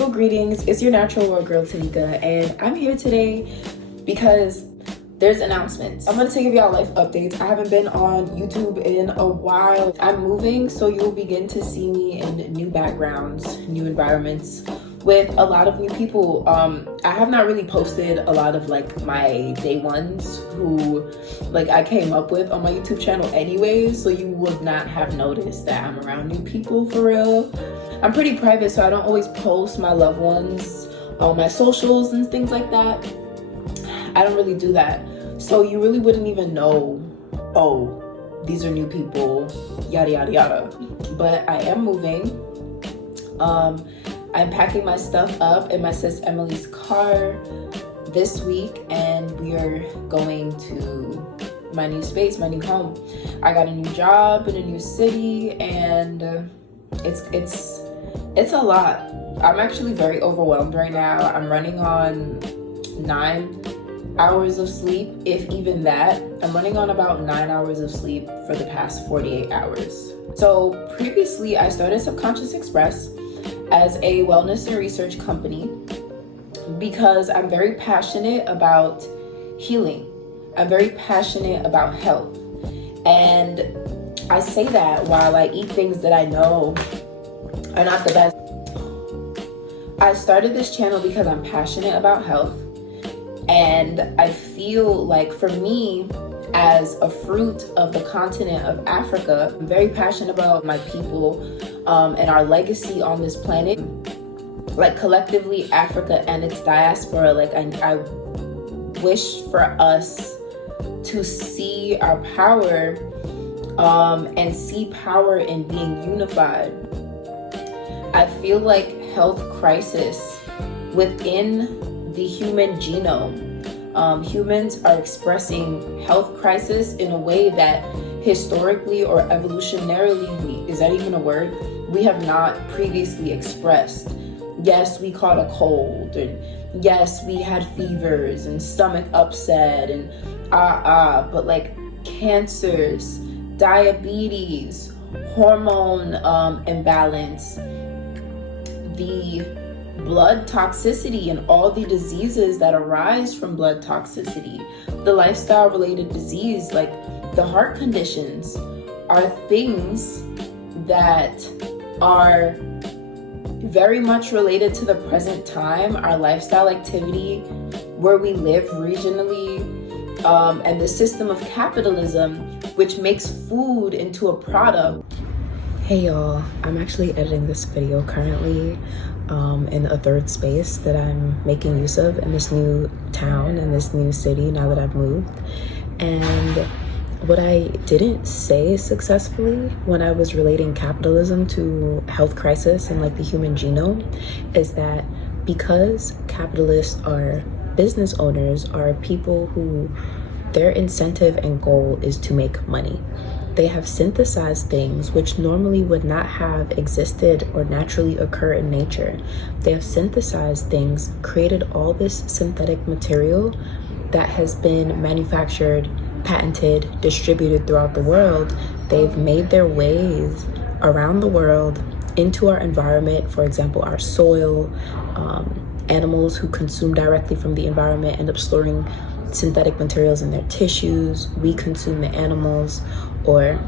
peaceful greetings. It's your natural world girl Tanika, and I'm here today because there's announcements. I'm gonna give y'all life updates. I haven't been on YouTube in a while. I'm moving, so you'll begin to see me in new backgrounds, new environments, with a lot of new people. I have not really posted a lot of like my day ones who like I came up with on my YouTube channel anyways, so you would not have noticed that I'm around new people for real. I'm pretty private, so I don't always post my loved ones on my socials and things like that. I don't really do that. So you really wouldn't even know, oh, these are new people, yada, yada, yada. But I am moving. I'm packing my stuff up in my sis Emily's car this week, and we are going to my new space, my new home. I got a new job in a new city, and it's a lot. I'm actually very overwhelmed right now. I'm running on 9 hours of sleep, if even that. I'm running on about 9 hours of sleep for the past 48 hours. So previously I started Subconscious Express as a wellness and research company because I'm very passionate about healing. I'm very passionate about health. And I say that while I eat things that I know are not the best. I started this channel because I'm passionate about health, and I feel like for me, as a fruit of the continent of Africa, I'm very passionate about my people and our legacy on this planet. Like collectively, Africa and its diaspora, like I wish for us to see our power and see power in being unified. I feel like health crisis within the human genome. Humans are expressing health crisis in a way that historically or evolutionarily, is that even a word? We have not previously expressed. Yes, we caught a cold, and yes, we had fevers and stomach upset and but like cancers, diabetes, hormone imbalance, the blood toxicity and all the diseases that arise from blood toxicity, the lifestyle related disease like the heart conditions are things that are very much related to the present time, our lifestyle activity, where we live regionally, and the system of capitalism, which makes food into a product. Hey y'all, I'm actually editing this video currently in a third space that I'm making use of in this new town, in this new city now that I've moved. And what I didn't say successfully when I was relating capitalism to health crisis and like the human genome is that because capitalists are business owners, are people who their incentive and goal is to make money. They have synthesized things which normally would not have existed or naturally occur in nature. They have synthesized things, created all this synthetic material that has been manufactured, patented, distributed throughout the world. They've made their ways around the world into our environment, for example, our soil. Animals who consume directly from the environment end up storing synthetic materials in their tissues. We consume the animals, or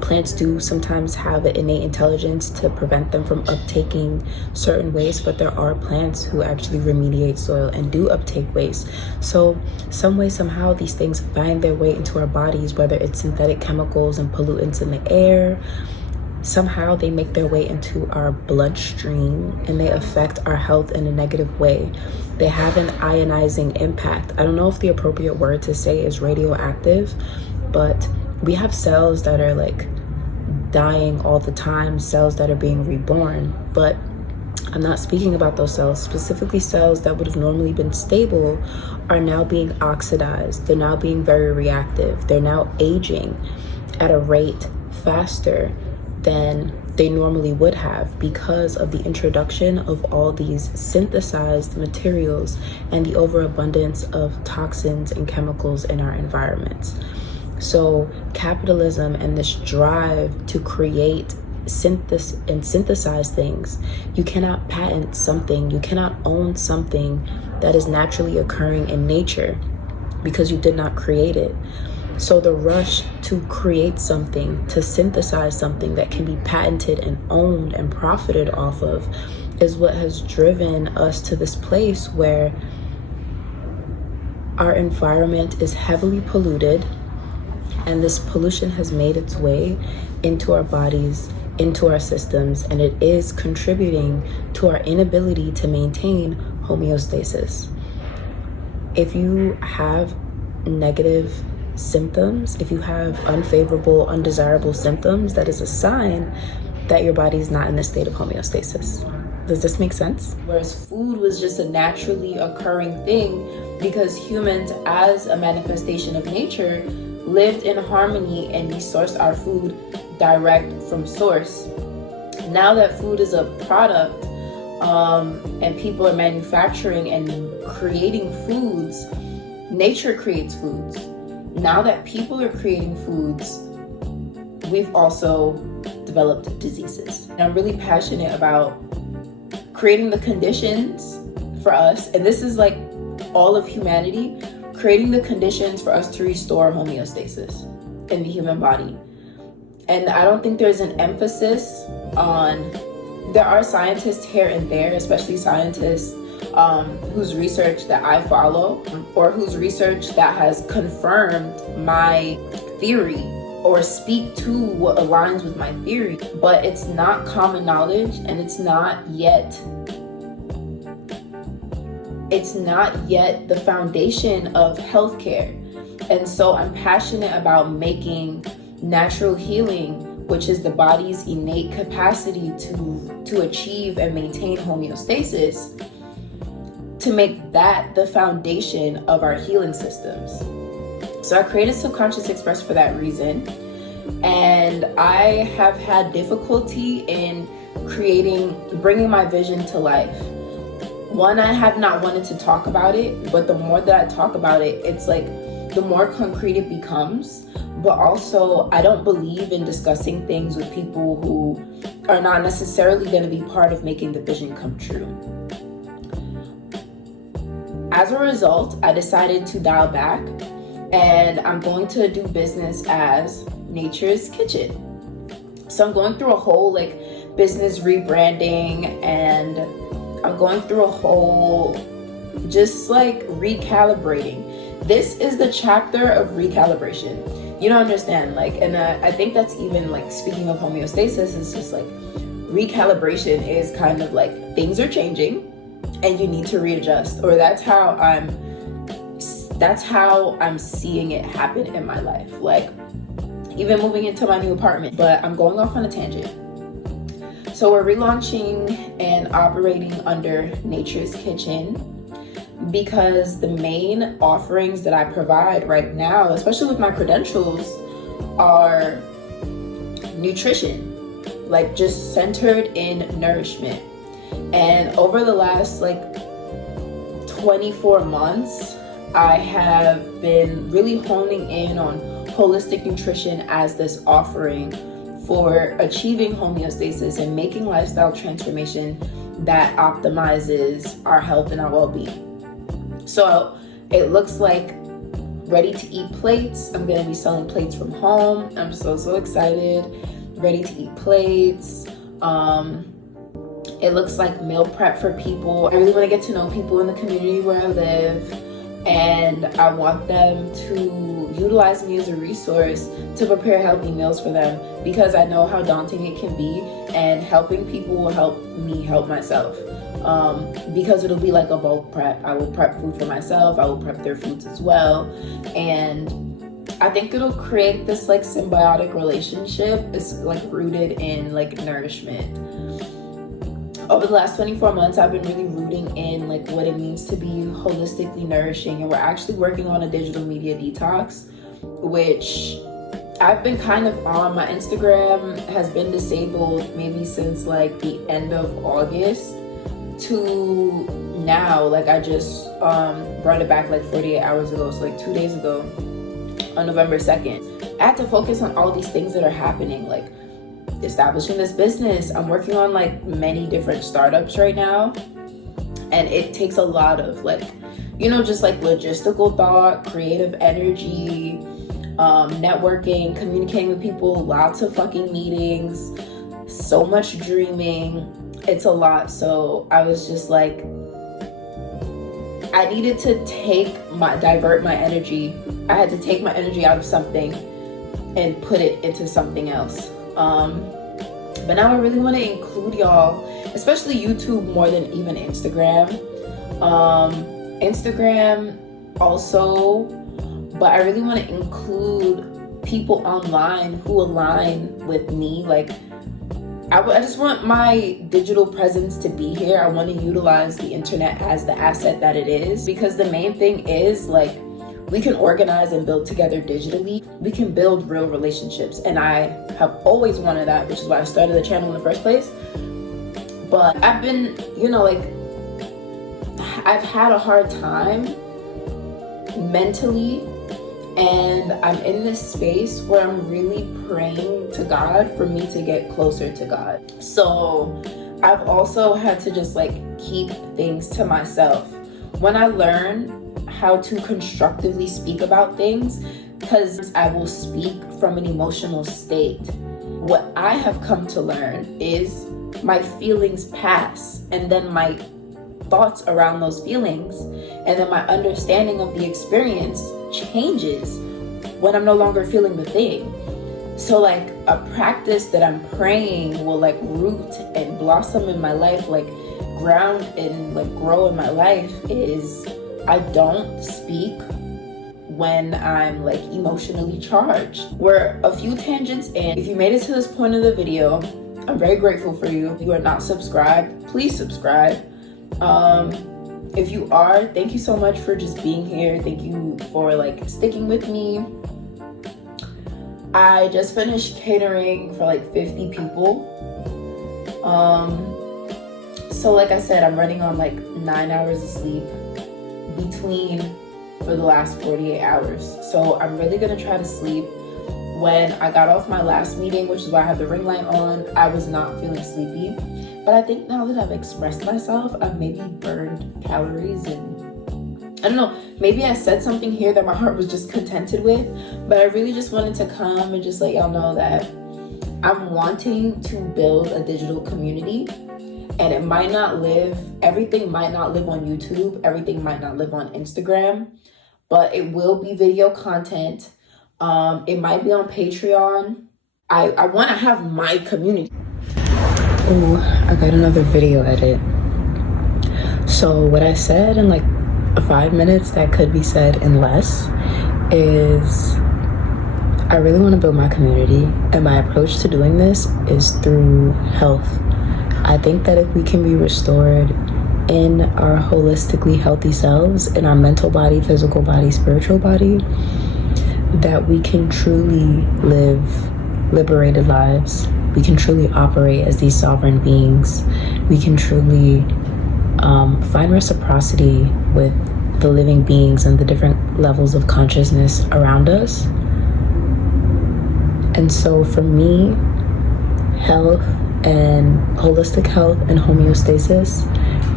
plants do sometimes have an innate intelligence to prevent them from uptaking certain waste, but there are plants who actually remediate soil and do uptake waste. So some way, somehow, these things find their way into our bodies, whether it's synthetic chemicals and pollutants in the air. Somehow they make their way into our bloodstream and they affect our health in a negative way. They have an ionizing impact. I don't know if the appropriate word to say is radioactive, but we have cells that are like dying all the time, cells that are being reborn. But I'm not speaking about those cells. Specifically, cells that would have normally been stable are now being oxidized. They're now being very reactive. They're now aging at a rate faster than they normally would have because of the introduction of all these synthesized materials and the overabundance of toxins and chemicals in our environments. So capitalism and this drive to create synthesize things. You cannot patent something. You cannot own something that is naturally occurring in nature because you did not create it. So the rush to create something, to synthesize something that can be patented and owned and profited off of, is what has driven us to this place where our environment is heavily polluted, and this pollution has made its way into our bodies, into our systems, and it is contributing to our inability to maintain homeostasis. If you have negative symptoms, if you have unfavorable, undesirable symptoms, that is a sign that your body is not in a state of homeostasis. Does this make sense? Whereas food was just a naturally occurring thing because humans, as a manifestation of nature, lived in harmony and we sourced our food direct from source. Now that food is a product and people are manufacturing and creating foods, nature creates foods. Now that people are creating foods, we've also developed diseases. And I'm really passionate about creating the conditions for us, and this is like all of humanity, creating the conditions for us to restore homeostasis in the human body. And I don't think there's an emphasis on, there are scientists here and there, especially scientists whose research that I follow or whose research that has confirmed my theory or speak to what aligns with my theory, but it's not common knowledge and it's not yet the foundation of healthcare. And so I'm passionate about making natural healing, which is the body's innate capacity to achieve and maintain homeostasis, to make that the foundation of our healing systems. So I created Subconscious Express for that reason. And I have had difficulty in bringing my vision to life. One, I have not wanted to talk about it, but the more that I talk about it, it's like the more concrete it becomes. But also, I don't believe in discussing things with people who are not necessarily going to be part of making the vision come true. As a result, I decided to dial back, and I'm going to do business as Nature's Kitchen. So I'm going through a whole business rebranding, and I'm going through a whole just recalibrating. This is the chapter of recalibration. You don't understand, and I think that's even speaking of homeostasis, it's just recalibration is kind of things are changing and you need to readjust, or that's how I'm seeing it happen in my life. Even moving into my new apartment, but I'm going off on a tangent. So we're relaunching and operating under Nature's Kitchen because the main offerings that I provide right now, especially with my credentials, are nutrition, just centered in nourishment. And over the last 24 months, I have been really honing in on holistic nutrition as this offering for achieving homeostasis and making lifestyle transformation that optimizes our health and our well-being. So it looks like ready to eat plates. I'm going to be selling plates from home. I'm so excited. Ready to eat plates. It looks like meal prep for people. I really want to get to know people in the community where I live, and I want them to utilize me as a resource to prepare healthy meals for them, because I know how daunting it can be, and helping people will help me help myself. Because it'll be like a bulk prep. I will prep food for myself, I will prep their foods as well, and I think it'll create this symbiotic relationship. It's rooted in nourishment. Over the last 24 months, I've been really rooting in what it means to be holistically nourishing, and we're actually working on a digital media detox, which I've been kind of on. My Instagram has been disabled maybe since the end of August to now. I just brought it back 48 hours ago, so 2 days ago on November 2nd. I had to focus on all these things that are happening. establishing this business. I'm working on like many different startups right now, and it takes a lot of like, you know, just like logistical thought, creative energy, networking, communicating with people, lots of fucking meetings, so much dreaming. It's a lot. So I was just like, I needed to divert my energy. I had to take my energy out of something and put it into something else. But now I really want to include y'all, especially YouTube more than even Instagram. Instagram also, but I really want to include people online who align with me. Like, I just want my digital presence to be here. I want to utilize the internet as the asset that it is, because the main thing is like, we can organize and build together digitally. We can build real relationships. And I have always wanted that, which is why I started the channel in the first place. But I've been, you know, like, I've had a hard time mentally, and I'm in this space where I'm really praying to God for me to get closer to God. So I've also had to just like keep things to myself. When I learn how to constructively speak about things, because I will speak from an emotional state, what I have come to learn is my feelings pass, and then my thoughts around those feelings, and then my understanding of the experience changes when I'm no longer feeling the thing. So like a practice that I'm praying will like root and blossom in my life, like ground and like grow in my life, is I don't speak when I'm like emotionally charged. We're a few tangents in. If you made it to this point of the video, I'm very grateful for you. If you are not subscribed, please subscribe. If you are, thank you so much for just being here. Thank you for like sticking with me. I just finished catering for like 50 people. So like I said, I'm running on like 9 hours of sleep for the last 48 hours. So I'm really gonna try to sleep. When I got off my last meeting, which is why I have the ring light on, I was not feeling sleepy. But I think now that I've expressed myself, I've maybe burned calories, and I don't know, maybe I said something here that my heart was just contented with, but I really just wanted to come and just let y'all know that I'm wanting to build a digital community, and it might not live, everything might not live on YouTube, everything might not live on Instagram, but it will be video content. It might be on Patreon. I want to have my community. Oh, I got another video edit. So what I said in like 5 minutes that could be said in less is I really want to build my community, and my approach to doing this is through health. I think that if we can be restored in our holistically healthy selves, in our mental body, physical body, spiritual body, that we can truly live liberated lives. We can truly operate as these sovereign beings. We can truly find reciprocity with the living beings and the different levels of consciousness around us. And so for me, health and holistic health and homeostasis,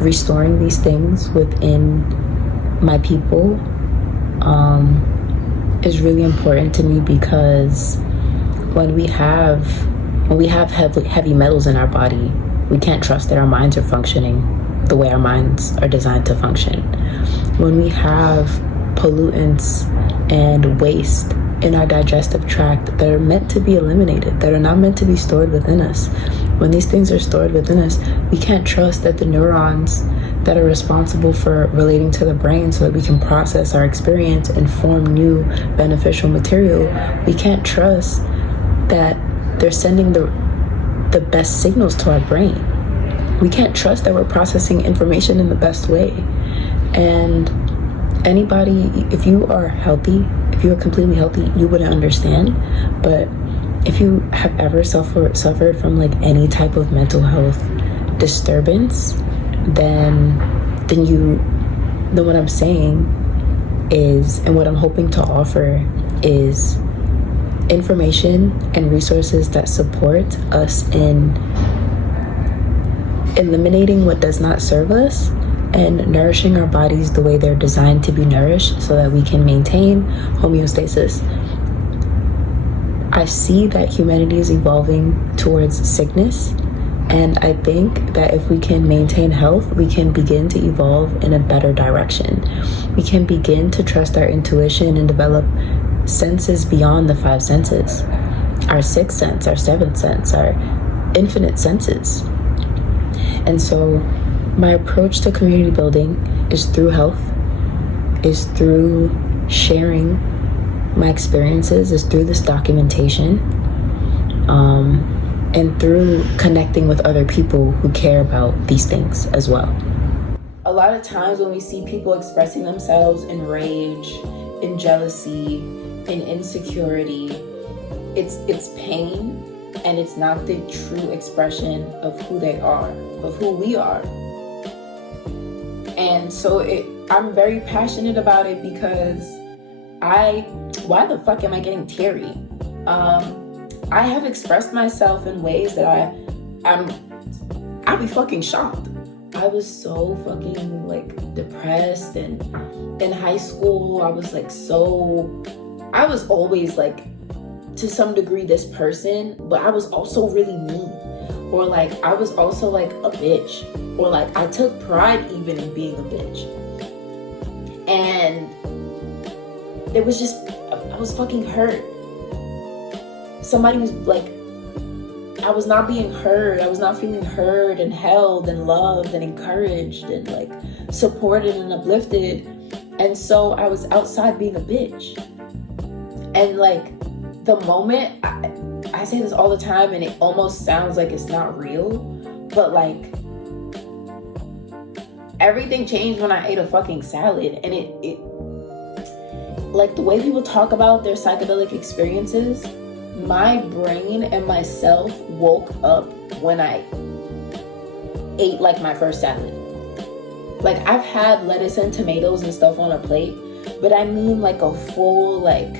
restoring these things within my people, is really important to me, because when we have heavy metals in our body, we can't trust that our minds are functioning the way our minds are designed to function. When we have pollutants and waste in our digestive tract that are meant to be eliminated, that are not meant to be stored within us, when these things are stored within us, we can't trust that the neurons that are responsible for relating to the brain so that we can process our experience and form new beneficial material, we can't trust that they're sending the best signals to our brain. We can't trust that we're processing information in the best way. And anybody, if you are healthy, if you are completely healthy, you wouldn't understand. But if you have ever suffered from like any type of mental health disturbance, then what I'm saying is, and what I'm hoping to offer is, information and resources that support us in eliminating what does not serve us and nourishing our bodies the way they're designed to be nourished so that we can maintain homeostasis. I see that humanity is evolving towards sickness, and I think that if we can maintain health, we can begin to evolve in a better direction. We can begin to trust our intuition and develop senses beyond the 5 senses. Our 6th sense, our 7th sense, our infinite senses. And so my approach to community building is through health, is through sharing my experiences, is through this documentation, and through connecting with other people who care about these things as well. A lot of times when we see people expressing themselves in rage, in jealousy, in insecurity, it's pain, and it's not the true expression of who they are, of who we are. And so I'm very passionate about it because why the fuck am I getting teary? I have expressed myself in ways that I'd be fucking shocked. I was so fucking like depressed, and in high school I was always like to some degree this person, but I was also really mean, or like I was also like a bitch, or like I took pride even in being a bitch. And it was just, I was fucking hurt. Somebody was like, I was not being heard. I was not feeling heard and held and loved and encouraged and like supported and uplifted. And so I was outside being a bitch. And like the moment, I say this all the time and it almost sounds like it's not real, but like everything changed when I ate a fucking salad. And it like the way people talk about their psychedelic experiences, my brain and myself woke up when I ate like my first salad. Like I've had lettuce and tomatoes and stuff on a plate, but I mean like a full like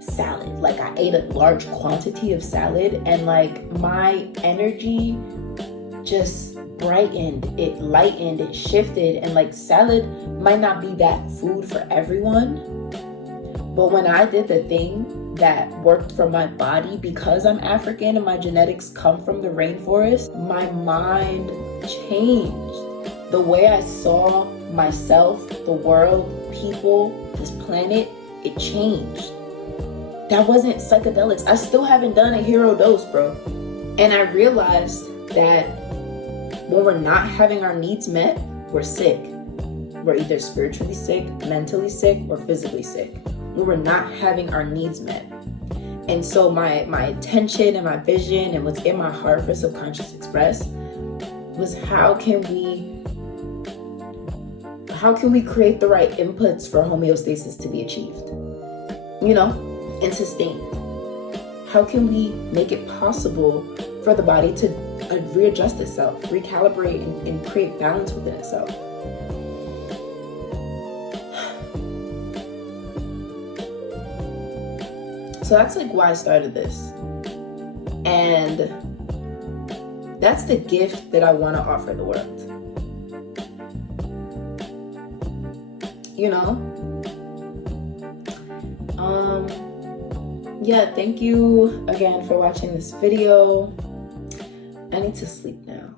salad. Like I ate a large quantity of salad, and like my energy just brightened, it lightened, it shifted. And like salad might not be that food for everyone, but when I did the thing that worked for my body, because I'm African and my genetics come from the rainforest, my mind changed. The way I saw myself, the world, people, this planet, it changed. That wasn't psychedelics. I still haven't done a hero dose, bro. And I realized that when we're not having our needs met, we're sick. We're either spiritually sick, mentally sick, or physically sick. When we're not having our needs met. And so my attention and my vision and what's in my heart for Subconscious Express was how can we create the right inputs for homeostasis to be achieved, and sustained? How can we make it possible for the body to readjust itself, recalibrate, and create balance within itself? So that's like why I started this. And that's the gift that I want to offer the world. Yeah, thank you again for watching this video. I need to sleep now.